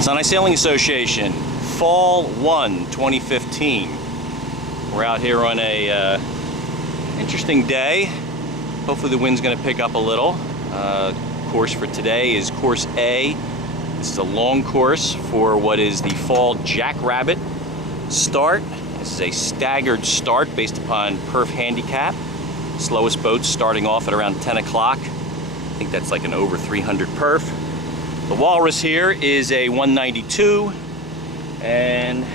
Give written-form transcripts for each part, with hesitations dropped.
Sinai Sailing Association, Fall 1, 2015. We're out here on a interesting day. Hopefully the wind's going to pick up a little. Course for today is Course A. This is a long course for what is the Fall Jackrabbit start. This is a staggered start based upon perf handicap. Slowest boats starting off at around 10 o'clock. I think that's like an over 300 perf. The Walrus here is a 192, and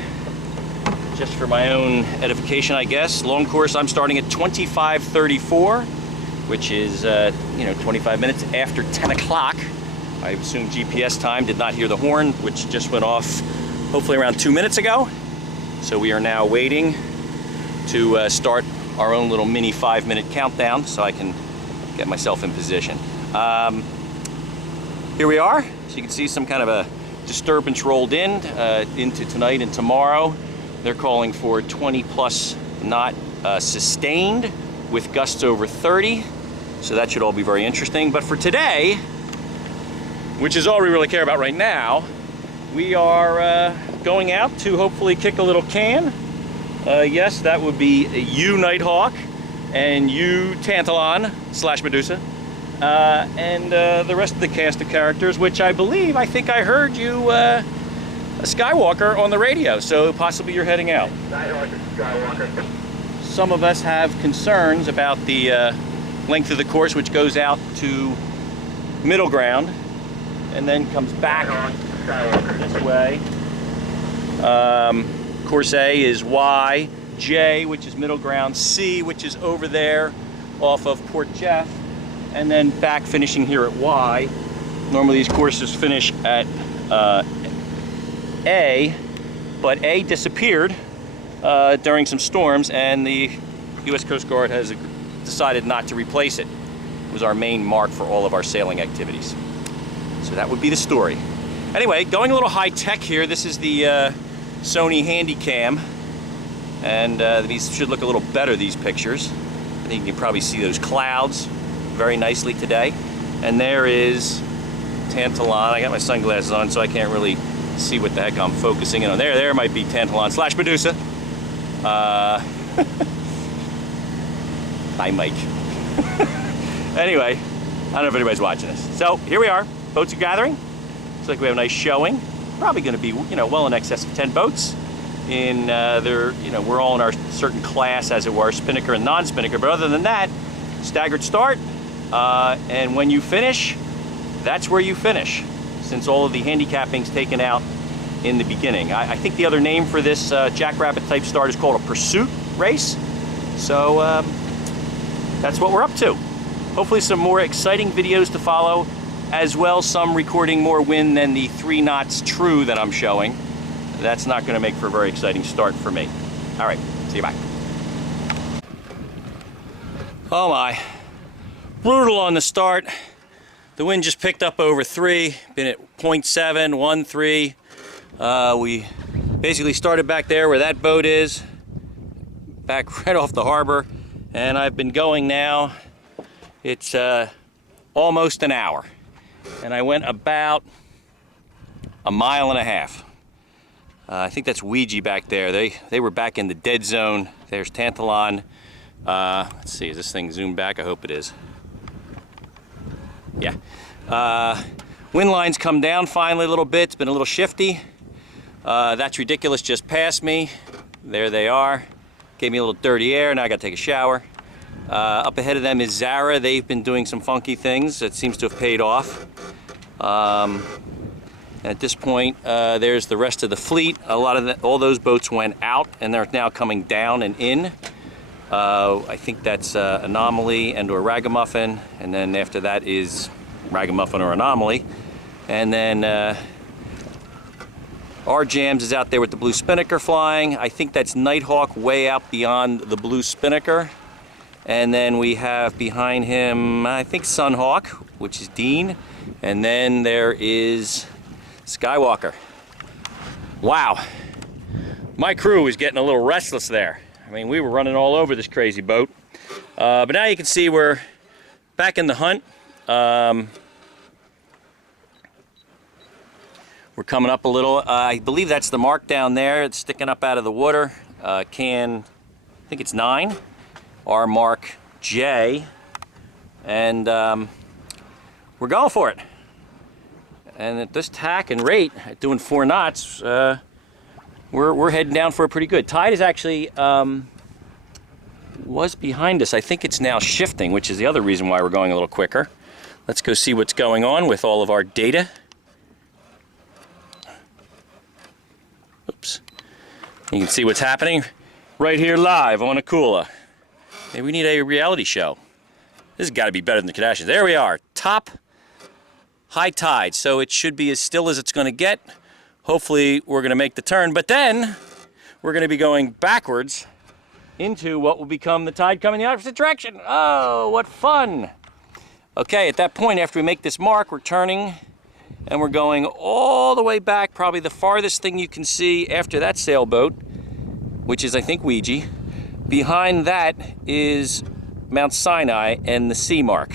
just for my own edification, I guess, long course I'm starting at 25:34, which is 25 minutes after 10 o'clock. I assume GPS time, did not hear the horn, which just went off hopefully around 2 minutes ago. So we are now waiting to start our own little mini 5-minute countdown so I can get myself in position. Here we are. So you can see some kind of a disturbance rolled in into tonight and tomorrow. They're calling for 20+ knot sustained with gusts over 30. So that should all be very interesting. But for today, which is all we really care about right now, we are going out to hopefully kick a little can. Yes, that would be you Nighthawk and you Tantalon / Medusa. And the rest of the cast of characters, which I think I heard you, a Skywalker on the radio, so possibly you're heading out. Skywalker. Some of us have concerns about the length of the course, which goes out to middle ground and then comes back this way. Course A is Y, J, which is middle ground, C, which is over there off of Port Jeff, and then back finishing here at Y. Normally these courses finish at A, but A disappeared during some storms, and the U.S. Coast Guard has decided not to replace it. It was our main mark for all of our sailing activities. So that would be the story. Anyway, going a little high-tech here. This is the Sony Handycam, and these should look a little better, these pictures. I think you can probably see those clouds very nicely today. And there is Tantalon. I got my sunglasses on, so I can't really see what the heck I'm focusing in on. There might be Tantalon / Medusa. Hi, Mike. Anyway, I don't know if anybody's watching this. So here we are. Boats are gathering. Looks like we have a nice showing. Probably going to be, well in excess of 10 boats. We're all in our certain class, as it were, spinnaker and non-spinnaker. But other than that, staggered start. And when you finish, that's where you finish, since all of the handicapping's taken out in the beginning. I think the other name for this jackrabbit type start is called a pursuit race. So that's what we're up to. Hopefully some more exciting videos to follow, as well some recording more wind than the 3 knots true that I'm showing. That's not going to make for a very exciting start for me. All right, see you, bye. Oh my. Brutal on the start. The wind just picked up over 3, been at 0.7, 1.3. We basically started back there where that boat is, back right off the harbor, and I've been going now. It's almost an hour, and I went about 1.5 miles. I think that's Ouija back there. They were back in the dead zone. There's Tantalon. Let's see, is this thing zoomed back? I hope it is. Yeah. Wind lines come down finally a little bit. It's been a little shifty. That's Ridiculous just passed me. There they are. Gave me a little dirty air. Now I got to take a shower. Up ahead of them is Zara. They've been doing some funky things. It seems to have paid off. At this point, there's the rest of the fleet. All those boats went out, and they're now coming down and in. I think that's Anomaly and or Ragamuffin, and then after that is Ragamuffin or Anomaly. And then our Jams is out there with the blue spinnaker flying. I think that's Nighthawk way out beyond the blue spinnaker. And then we have behind him, I think, Sunhawk, which is Dean. And then there is Skywalker. Wow. My crew is getting a little restless there. I mean, we were running all over this crazy boat. But now you can see we're back in the hunt. We're coming up a little. I believe that's the mark down there. It's sticking up out of the water. Can, I think it's 9. Our mark J. And we're going for it. And at this tack and rate, at doing 4 knots, we're heading down for a pretty good. Tide is actually was behind us. I think it's now shifting, which is the other reason why we're going a little quicker. Let's go see what's going on with all of our data. Oops. You can see what's happening right here live on Akula. Maybe we need a reality show. This has got to be better than the Kardashians. There we are, top high tide. So it should be as still as it's going to get. Hopefully we're going to make the turn, but then we're going to be going backwards into what will become the tide coming the opposite direction. Oh, what fun. Okay, at that point, after we make this mark, we're turning and we're going all the way back, probably the farthest thing you can see after that sailboat, which is, I think, Ouija. Behind that is Mount Sinai and the sea mark,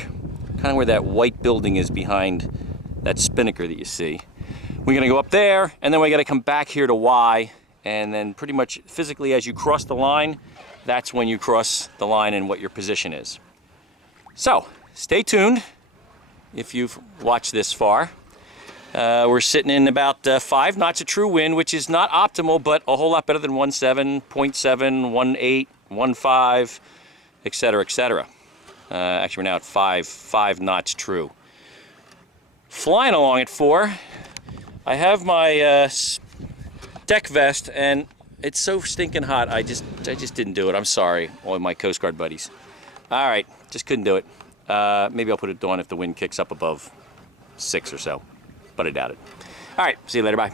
kind of where that white building is behind that spinnaker that you see. We're gonna go up there, and then we gotta come back here to Y, and then pretty much physically as you cross the line, that's when you cross the line and what your position is. So, stay tuned if you've watched this far. We're sitting in about 5 knots of true wind, which is not optimal, but a whole lot better than 1.7, 0.7, 1.8, 1.5, etc., etc. Actually, we're now at 5 knots true. Flying along at 4. I have my deck vest, and it's so stinking hot. I just didn't do it. I'm sorry, all my Coast Guard buddies. All right, just couldn't do it. Maybe I'll put it on if the wind kicks up above 6 or so, but I doubt it. All right, see you later. Bye.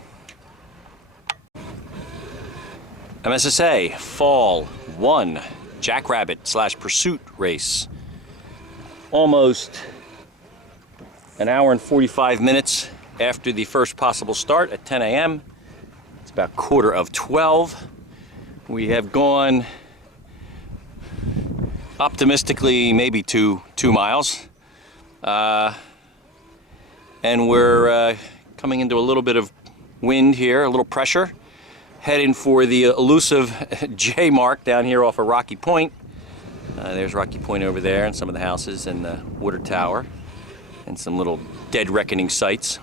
MSSA Fall 1 Jackrabbit / Pursuit race. Almost an hour and 45 minutes after the first possible start at 10 a.m. It's about 11:45. We have gone optimistically maybe 2 miles. And we're coming into a little bit of wind here, a little pressure. Heading for the elusive J mark down here off of Rocky Point. There's Rocky Point over there and some of the houses and the water tower and some little dead reckoning sites.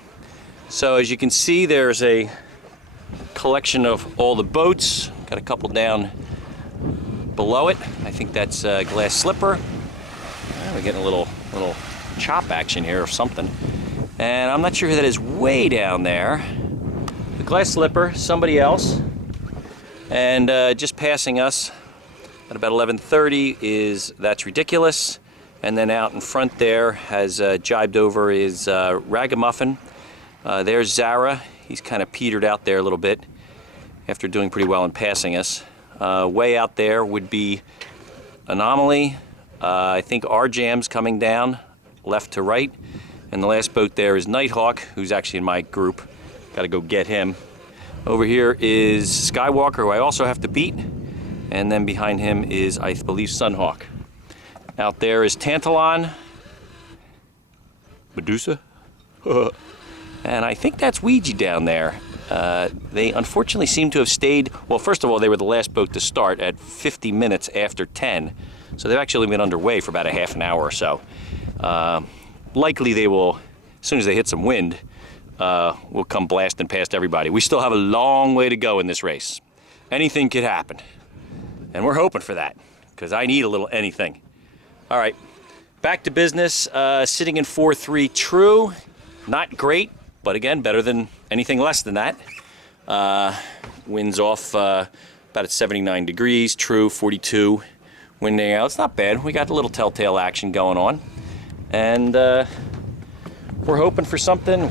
So as you can see, there's a collection of all the boats. Got a couple down below it. I think that's Glass Slipper. We're getting a little chop action here or something. And I'm not sure who that is way down there. The Glass Slipper, somebody else. And just passing us at about 11:30 is That's Ridiculous. And then out in front there has jibed over is Ragamuffin. There's Zara. He's kind of petered out there a little bit after doing pretty well in passing us. Way out there would be Anomaly. I think our Jam's coming down left to right. And the last boat there is Nighthawk, who's actually in my group. Got to go get him. Over here is Skywalker, who I also have to beat. And then behind him is, I believe, Sunhawk. Out there is Tantalon. Medusa. And I think that's Ouija down there. They unfortunately seem to have stayed, well, first of all, they were the last boat to start at 50 minutes after 10. So they've actually been underway for about a half an hour or so. Likely they will, as soon as they hit some wind, will come blasting past everybody. We still have a long way to go in this race. Anything could happen. And we're hoping for that, because I need a little anything. All right, back to business. Sitting in 4.3 true. Not great, but again, better than anything less than that. Winds off about at 79 degrees, true, 42. Winding out, it's not bad. We got a little telltale action going on. And we're hoping for something,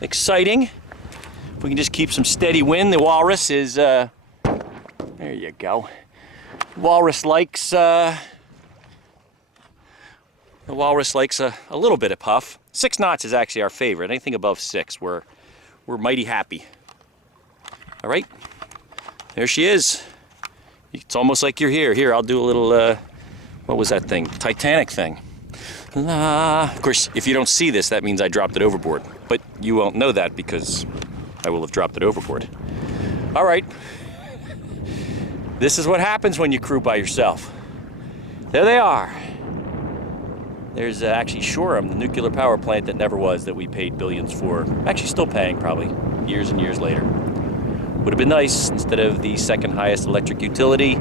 exciting. If we can just keep some steady wind. The Walrus is, there you go. Walrus likes, the Walrus likes a little bit of puff. 6 knots is actually our favorite. Anything above 6, we're mighty happy. All right, there she is. It's almost like you're here. Here, I'll do a little, what was that thing? Titanic thing. La. Of course, if you don't see this, that means I dropped it overboard. But you won't know that because I will have dropped it overboard. All right. This is what happens when you crew by yourself. There they are. There's actually Shoreham, the nuclear power plant that never was, that we paid billions for. Actually still paying, probably, years and years later. Would have been nice instead of the second highest electric utility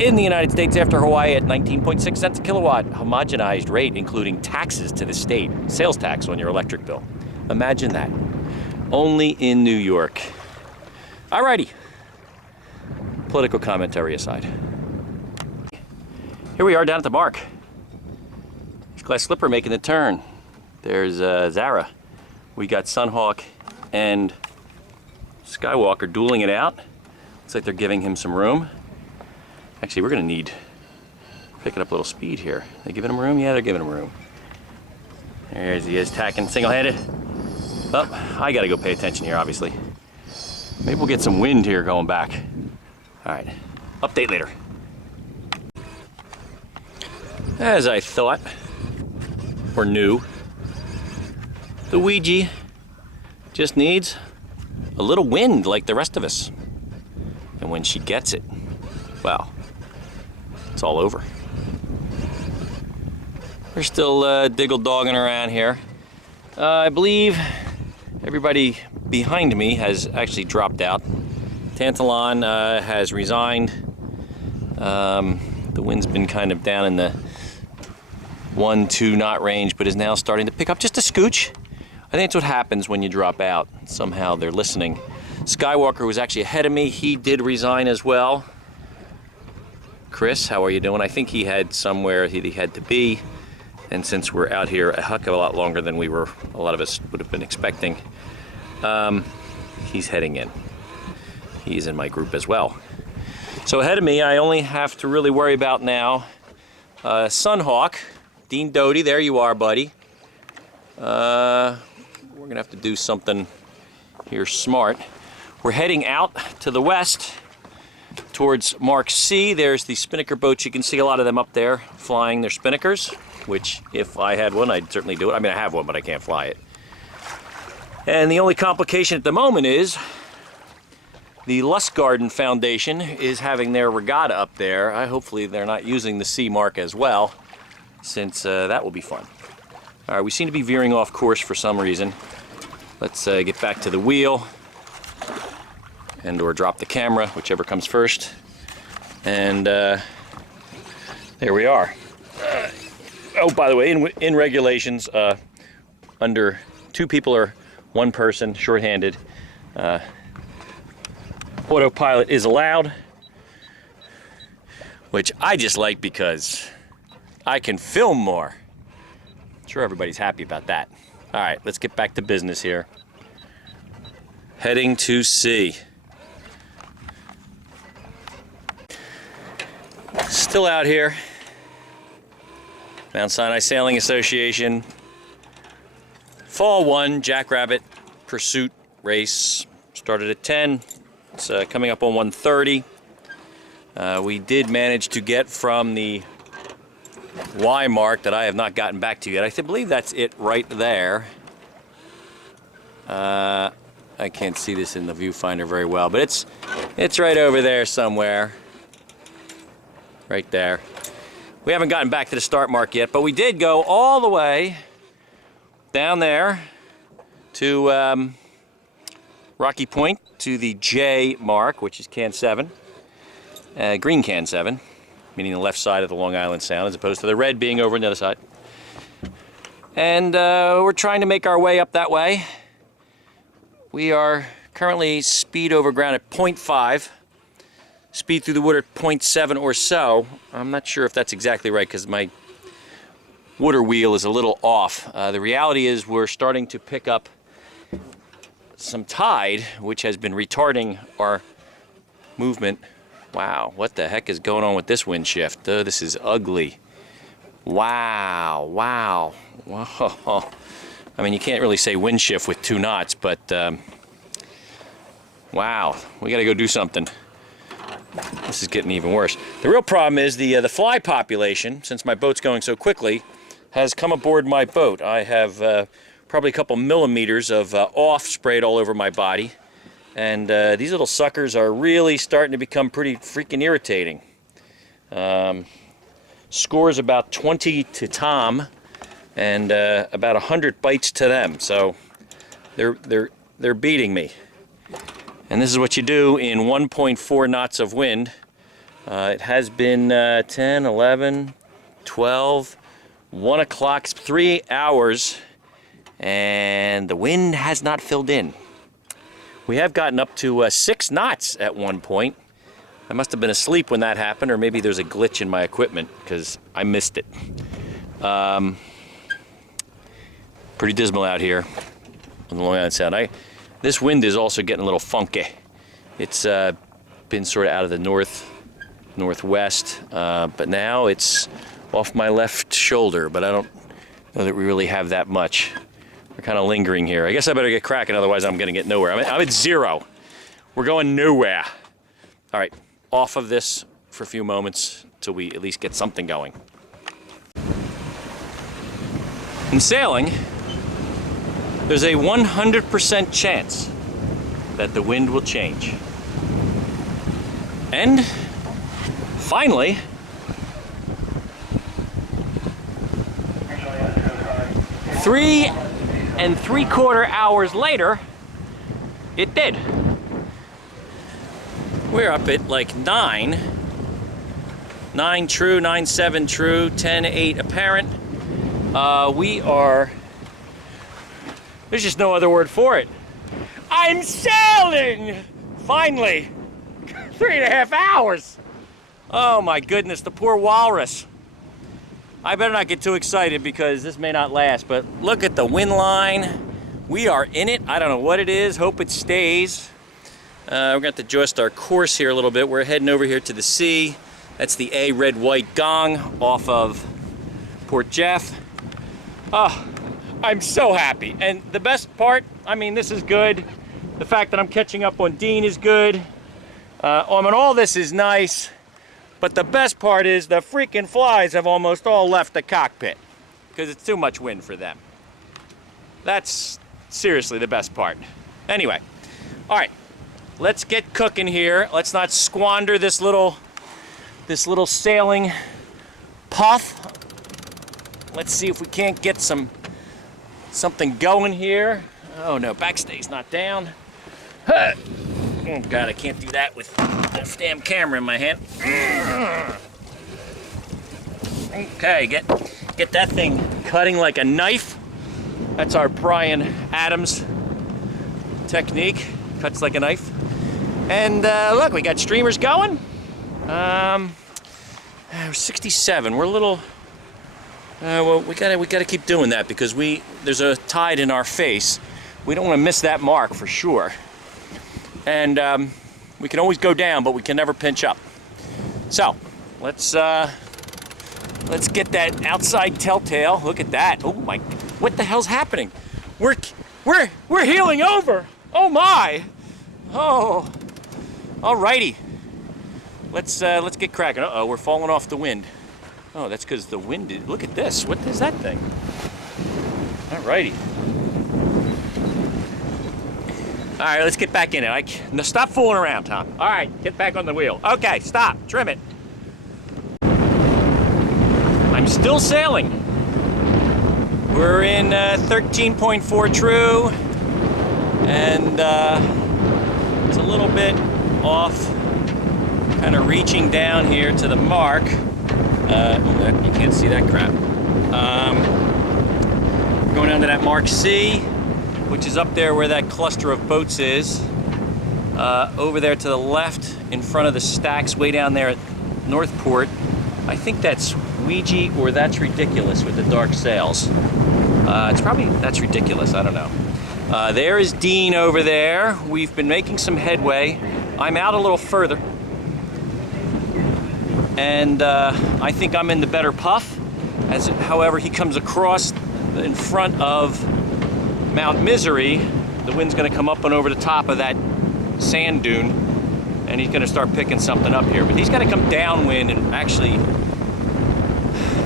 in the United States after Hawaii at 19.6 cents a kilowatt, homogenized rate, including taxes to the state, sales tax on your electric bill. Imagine that. Only in New York. Alrighty. Political commentary aside. Here we are down at the mark. There's Glass Slipper making the turn. There's Zara. We got Sunhawk and Skywalker dueling it out. Looks like they're giving him some room. Actually, we're gonna need picking up a little speed here. They giving him room? Yeah, they're giving him room. There he is, tacking single-handed. Oh, I gotta go pay attention here, obviously. Maybe we'll get some wind here going back. All right, update later. As I thought, or knew, the Ouija just needs a little wind like the rest of us. And when she gets it, well, it's all over. We're still diggle-dogging around here. I believe everybody behind me has actually dropped out. Tantalon has resigned. The wind's been kind of down in the 1-2 knot range, but is now starting to pick up just a scooch. I think it's what happens when you drop out. Somehow they're listening. Skywalker was actually ahead of me. He did resign as well. Chris, how are you doing? I think he had somewhere he had to be. And since we're out here a heck of a lot longer than a lot of us would have been expecting, he's heading in. He's in my group as well. So ahead of me, I only have to really worry about now Sunhawk, Dean Doty, there you are, buddy. We're gonna have to do something here smart. We're heading out to the west towards Mark C. There's the spinnaker boats. You can see a lot of them up there flying their spinnakers, which if I had one, I'd certainly do it. I mean, I have one, but I can't fly it. And the only complication at the moment is the Lustgarten Foundation is having their regatta up there. Hopefully they're not using the C mark as well, since that will be fun. All right, we seem to be veering off course for some reason. Let's get back to the wheel and or drop the camera, whichever comes first. And there we are. Oh, by the way, in regulations, under 2 people or 1 person, shorthanded, autopilot is allowed, which I just like because I can film more. I'm sure everybody's happy about that. All right, let's get back to business here. Heading to sea. Still out here. Mount Sinai Sailing Association. Fall 1 Jackrabbit Pursuit Race. Started at 10. It's coming up on 1:30. We did manage to get from the Y mark that I have not gotten back to yet. I believe that's it right there. I can't see this in the viewfinder very well, but it's right over there somewhere. Right there. We haven't gotten back to the start mark yet, but we did go all the way down there to Rocky Point to the J mark, which is can 7, green can 7, meaning the left side of the Long Island Sound, as opposed to the red being over on the other side. And we're trying to make our way up that way. We are currently speed over ground at 0.5, speed through the water at 0.7 or so. I'm not sure if that's exactly right because my water wheel is a little off. The reality is we're starting to pick up some tide, which has been retarding our movement. Wow, what the heck is going on with this wind shift? Oh, this is ugly. Wow, wow, wow. I mean, you can't really say wind shift with 2 knots, but wow, we gotta go do something. This is getting even worse. The real problem is the fly population, since my boat's going so quickly, has come aboard my boat. I have probably a couple millimeters of off sprayed all over my body. And these little suckers are really starting to become pretty freaking irritating. Scores about 20 to Tom, and about 100 bites to them. So they're beating me. And this is what you do in 1.4 knots of wind. It has been 10, 11, 12, 1 o'clock, 3 hours, and the wind has not filled in. We have gotten up to 6 knots at one point. I must have been asleep when that happened, or maybe there's a glitch in my equipment because I missed it. Pretty dismal out here on the Long Island Sound. This wind is also getting a little funky. It's been sort of out of the northwest, but now it's off my left shoulder, but I don't know that we really have that much. We're kind of lingering here. I guess I better get cracking, otherwise I'm going to get nowhere. I'm at 0. We're going nowhere. All right, off of this for a few moments till we at least get something going. In sailing, there's a 100% chance that the wind will change. And finally, three and 3/4 hours later, it did. We're up at like 9 true, 9-7 true, 10-8 apparent. There's just no other word for it. I'm sailing! Finally! 3.5 hours! Oh my goodness, the poor walrus. I better not get too excited because this may not last, but look at the wind line. We are in it. I don't know what it is. Hope it stays. We're going to adjust our course here a little bit. We're heading over here to the sea. That's the A Red White Gong off of Port Jeff. Oh, I'm so happy. And the best part, I mean, this is good. The fact that I'm catching up on Dean is good. All this is nice. But the best part is the freaking flies have almost all left the cockpit because it's too much wind for them. That's seriously the best part. Anyway, all right, let's get cooking here. Let's not squander this little sailing puff. Let's see if we can't get something going here. Oh no, backstay's not down. Huh. Oh God, I can't do that with this damn camera in my hand. Okay, get that thing cutting like a knife. That's our Brian Adams technique. Cuts like a knife. And look, we got streamers going. 67. We're a little. Well, we gotta keep doing that because there's a tide in our face. We don't want to miss that mark for sure. And we can always go down, but we can never pinch up. So let's get that outside telltale. Look at that. Oh my! What the hell's happening? We're heeling over. Oh my! Oh, alrighty. Let's get cracking. Uh-oh, we're falling off the wind. Oh, that's because the wind is. Look at this. What is that thing? Alrighty. All right, let's get back in it. No, stop fooling around, Tom. All right, get back on the wheel. Okay, stop. Trim it. I'm still sailing. We're in 13.4 true, and it's a little bit off, kind of reaching down here to the mark. You can't see that crap. We're going down to that Mark C, which is up there where that cluster of boats is. Over there to the left, in front of the stacks, way down there at Northport. I think that's Ouija or That's Ridiculous with the dark sails. It's probably That's Ridiculous, I don't know. There is Dean over there. We've been making some headway. I'm out a little further. And I think I'm in the better puff. However, he comes across in front of Mount Misery. The wind's gonna come up and over the top of that sand dune, and he's gonna start picking something up here. But he's gonna come downwind and actually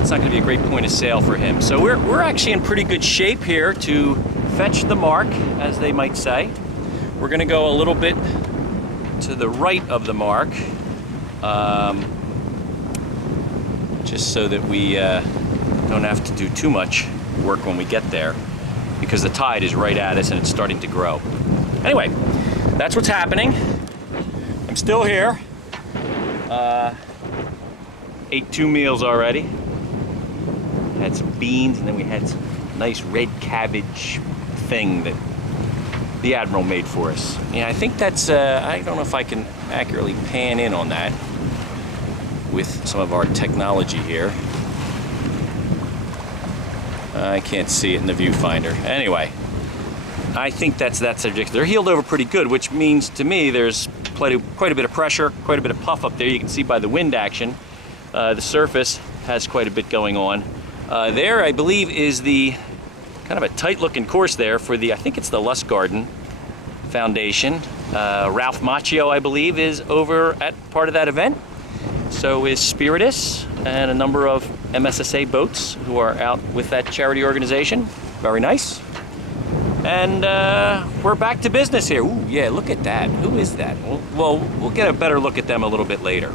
it's not going to be a great point of sale for him. So we're actually in pretty good shape here to fetch the mark, as they might say. We're going to go a little bit to the right of the mark, just so that we don't have to do too much work when we get there, because the tide is right at us and it's starting to grow. Anyway, that's what's happening. I'm still here. Ate 2 meals already. Had some beans, and then we had some nice red cabbage thing that the Admiral made for us. Yeah, I think that's, I don't know if I can accurately pan in on that with some of our technology here. I can't see it in the viewfinder. Anyway, I think that's that subject. They're healed over pretty good, which means to me there's quite a bit of pressure, quite a bit of puff up there. You can see by the wind action. The surface has quite a bit going on. There, I believe, is the kind of a tight-looking course there for the, I think it's the Lustgarten Foundation. Ralph Macchio, I believe, is over at part of that event. So is Spiritus and a number of MSSA boats who are out with that charity organization. Very nice. And we're back to business here. Ooh, yeah, look at that. Who is that? Well, we'll get a better look at them a little bit later.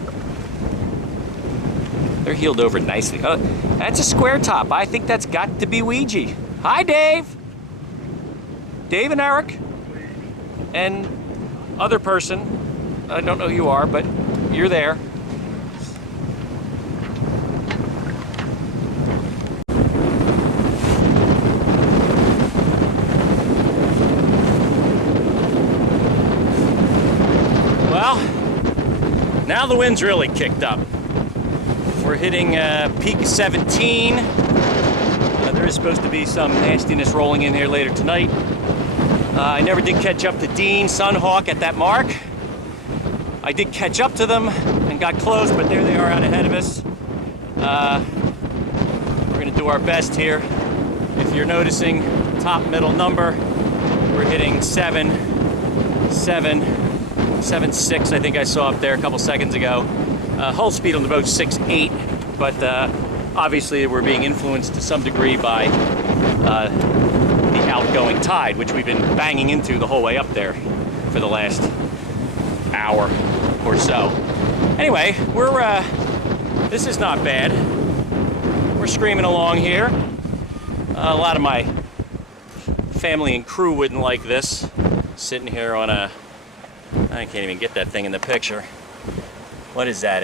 They're healed over nicely. Oh, that's a square top. I think that's got to be Ouija. Hi, Dave. Dave and Eric. And other person. I don't know who you are, but you're there. Well, now the wind's really kicked up. We're hitting peak 17. There is supposed to be some nastiness rolling in here later tonight. I never did catch up to Dean, Sunhawk at that mark. I did catch up to them and got close, but there they are out ahead of us. We're gonna do our best here. If you're noticing, top middle number, we're hitting 7.6, I think I saw up there a couple seconds ago. Hull speed on the boat 6.8, but obviously we're being influenced to some degree by the outgoing tide, which we've been banging into the whole way up there for the last hour or so. Anyway, this is not bad. We're screaming along here. A lot of my family and crew wouldn't like this, sitting here on a, I can't even get that thing in the picture. What is that,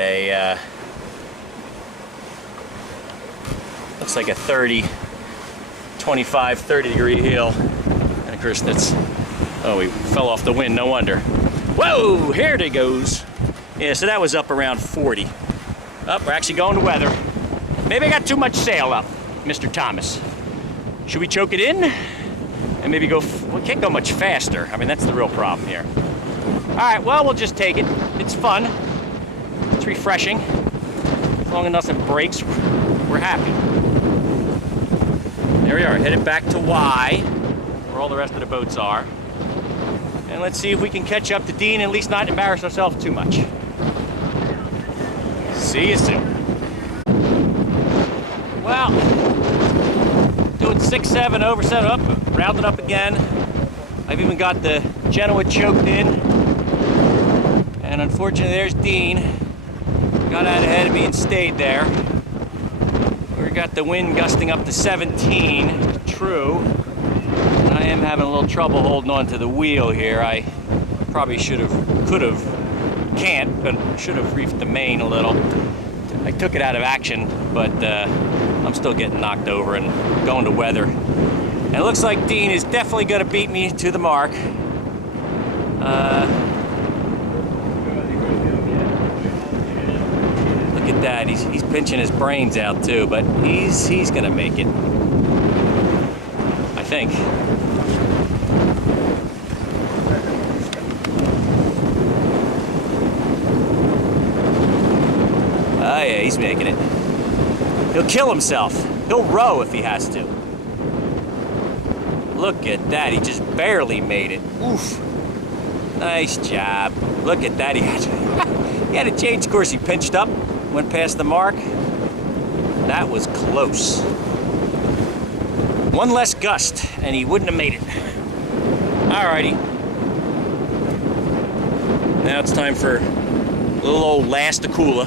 looks like a 25, 30 degree heel. And of course that's, oh, we fell off the wind, no wonder. Whoa, here it goes. Yeah, so that was up around 40. Oh, we're actually going to weather. Maybe I got too much sail up, Mr. Thomas. Should we choke it in? And maybe go, we can't go much faster. I mean, that's the real problem here. All right, well, we'll just take it. It's fun. It's refreshing. As long as nothing breaks, we're happy. There we are, headed back to Y, where all the rest of the boats are. And let's see if we can catch up to Dean and at least not embarrass ourselves too much. See you soon. Well, doing 6-7 over 7 up, rounding up again. I've even got the Genoa choked in. And unfortunately, there's Dean. Got out ahead of me and stayed there. We got the wind gusting up to 17, true. And I am having a little trouble holding on to the wheel here. I probably should have, can't, but should have reefed the main a little. I took it out of action, but I'm still getting knocked over and going to weather. And it looks like Dean is definitely going to beat me to the mark. Look at that, he's pinching his brains out too, but he's gonna make it. I think. Oh yeah, he's making it. He'll kill himself. He'll row if he has to. Look at that, he just barely made it. Oof. Nice job. Look at that, he had to change course. He pinched up, went past the mark. That was close. One less gust, and he wouldn't have made it. Alrighty. Now it's time for a little old last Akula.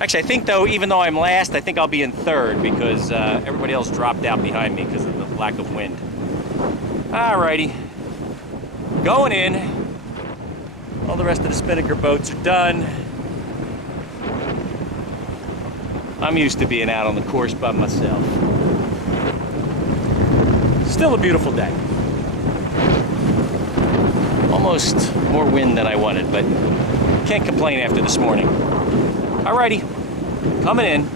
Actually, I think though, even though I'm last, I think I'll be in third because everybody else dropped out behind me because of the lack of wind. Alrighty. Going in. All the rest of the spinnaker boats are done. I'm used to being out on the course by myself. Still a beautiful day. Almost more wind than I wanted, but can't complain after this morning. Alrighty, coming in.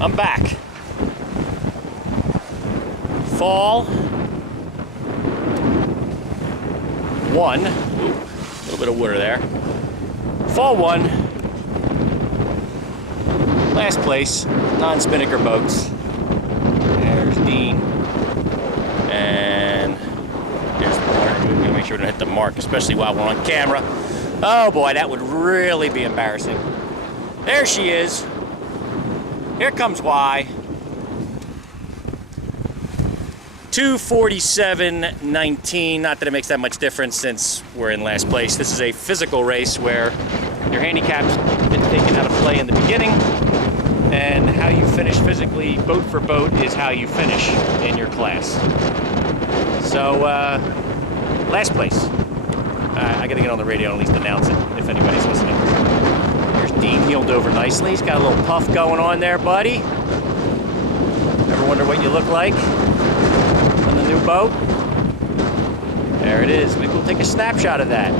I'm back. Fall 1. Ooh, a little bit of water there. Fall 1. Last place, non-spinnaker boats. There's Dean. And there's the water. We're gonna make sure we don't hit the mark, especially while we're on camera. Oh boy, that would really be embarrassing. There she is. Here comes Y. 2:47.19. Not that it makes that much difference since we're in last place. This is a physical race where your handicap's been taken out of play in the beginning, and how you finish physically, boat for boat, is how you finish in your class. So, last place. I gotta get on the radio and at least announce it if anybody's listening. There's Dean, heeled over nicely. He's got a little puff going on there, buddy. Ever wonder what you look like on the new boat? There it is. Maybe we'll take a snapshot of that.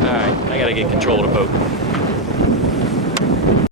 Alright, I gotta get control of the boat.